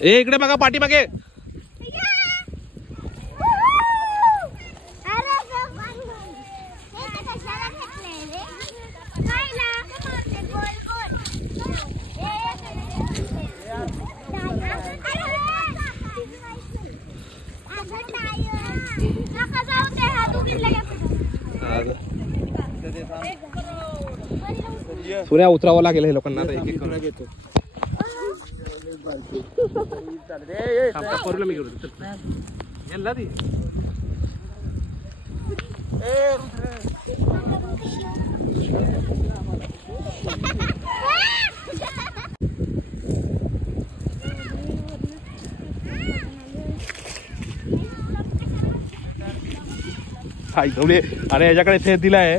ए इकडे बघा पाठीमागे. सूर्या उतरावं लागेल हे लोकांना. मी घेऊन अरे याच्याकडे थेट दिलाय.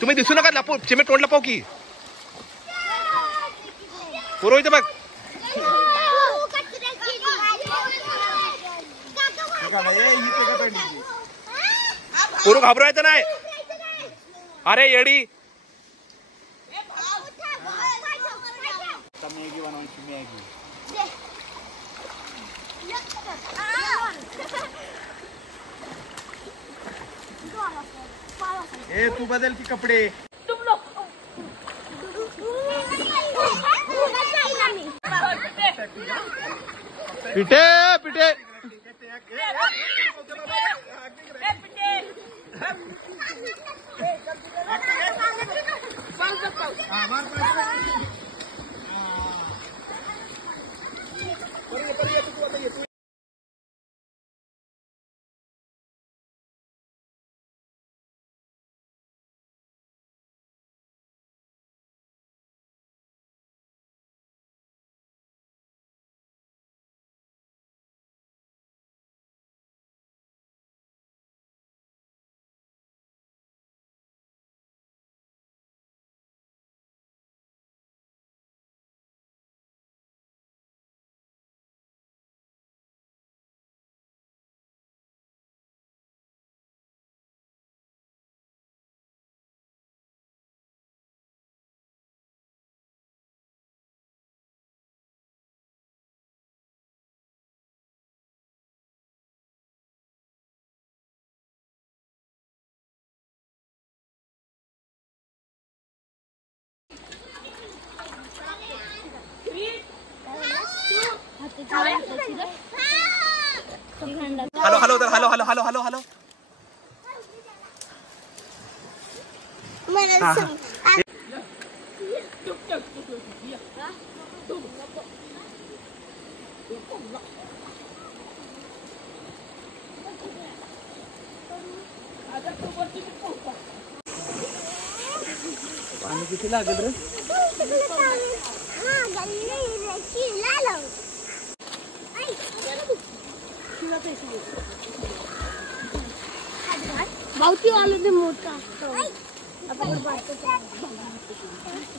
तुम्ही दिसू नका लपो. चिमे तोंड लपव की पुरो इथे बघ. पुरो घाबरायचं नाही. अरे येडी. मॅगी बनवायची मॅगी. ए तू बदल की कपडे. पिटे पिटे हॅलो हॅलो तर hello hello hello hello hello. पानी की किती लागेल रे? भावती वाले ते मोठा असतो.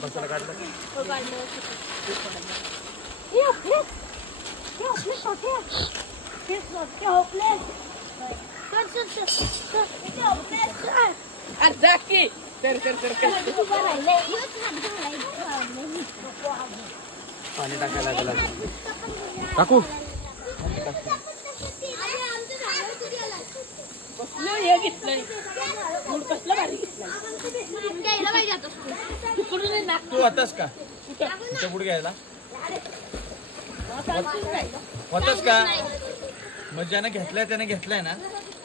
बसायला काढलं पाणी टाकायला लागलं काकू. तू होतास का तुझ्या पुढे घ्यायला होतास का? मग ज्याने घेतलाय त्याने घेतलाय ना.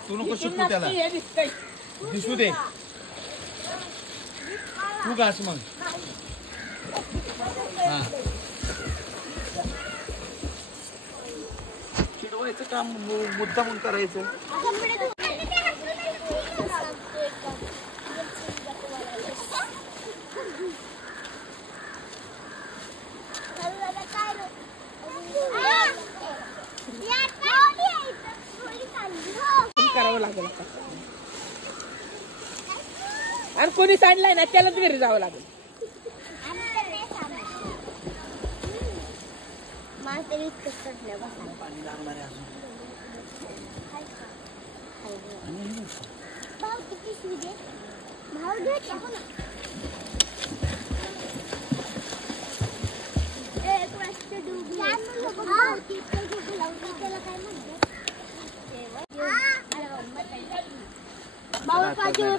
तू नको शिकू त्याला. दिसू दे. तू घास मग. हा चिडवायचं काम मुद्दामून करायचं. करावं लागेल आणि कोणी सांडलाय ना त्यालाच घरी जावं लागेल.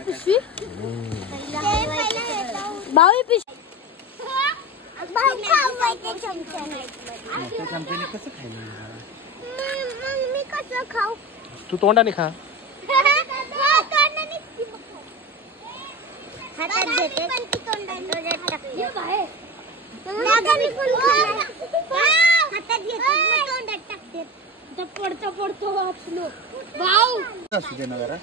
पिशवी भाऊ पिशवी चमच्याने कसं खायला मी कसं खाऊ? तू तोंडाने खा. हातात घेते पडतो पडतो वाचलो भाऊ. असू दे ना जरा.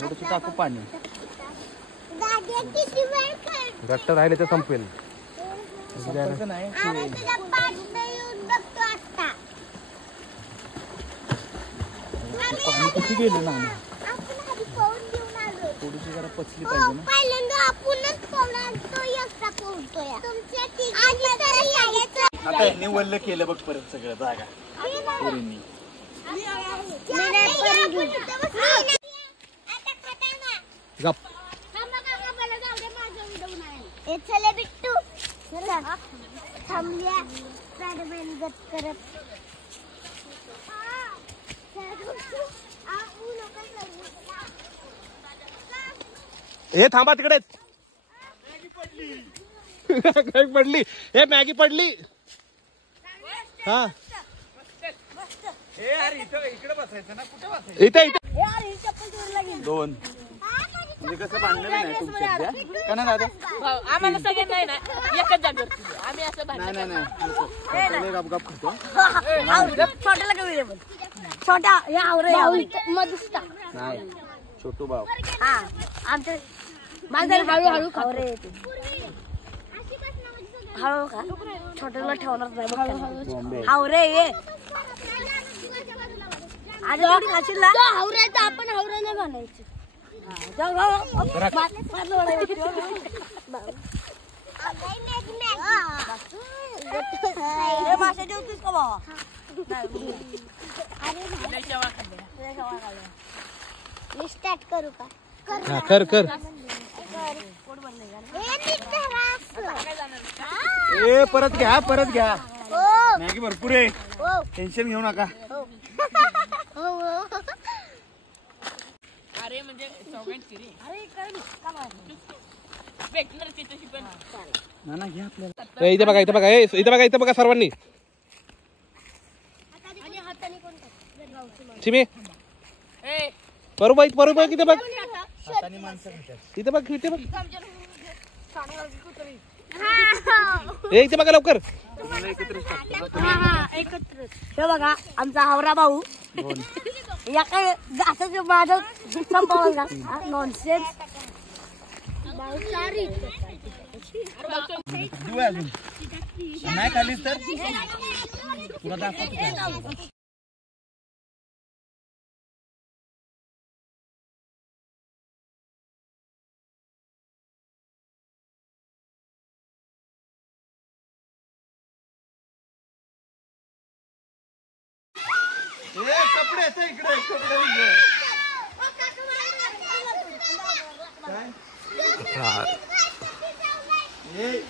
थोडंसं टाकू पाणी. घट्ट राहिले तर संपेल. संपायचं नाही. पाणी किती गेलं ना. थोडीशी जरा पचली पाहिजे ना. आता यांनी वल्ल केलं बघ परत सगळं जागा पोरींनी. गप. चले बिट्टू थांबल्या स्पायडरमॅन गत करत. हे थांबा तिकडेच. पडली. हे मॅगी पडली. हा इकडे बसायचं ना. कुठे बसायचं? इथे इथे. दोन म्हणजे कसं भांडण नाही तुमच्या द्या का ना दादा. आम्हाला सगळं नाही ना एकच जागेवर आम्ही असं नाही नाही नाही गप गप खातो. छोट्याला कमी दे. छोटा हे आवरे मधुस्ता नाही छोटू भाऊ. हा आमच्या माझ्या हळूहळू खावरे येते. हळू खा. छोट्याला ठेवणार नाही. हावरे ये आणि खाशील ना हावऱ्याचं आपण हावऱ्याने बनायचं. मासे ठेवतोस का बाबा? स्टार्ट करू का? हा कर कर. ए परत घ्या परत घ्या. मॅगी भरपूर आहे. टेन्शन घेऊ नका. अरे म्हणजे भेटणार तिथं पण ना घ्या आपल्याला. इथे बघा इथे बघा. इथे बघा इथे बघा सर्वांनी. चिमे बरोबर इथे बघ. हाताने माणसं खातात. इथे बघ इथे बघ. इथे बघा लवकर. एकत्र हे बघा आमचा हावरा भाऊ एका घासाचे माझं संपवलं का नॉनसेन्स. देऊ आहे अजून नाही खालीस तर तुला दाखवतो काय. कपडे इकडे कपडे हा. काय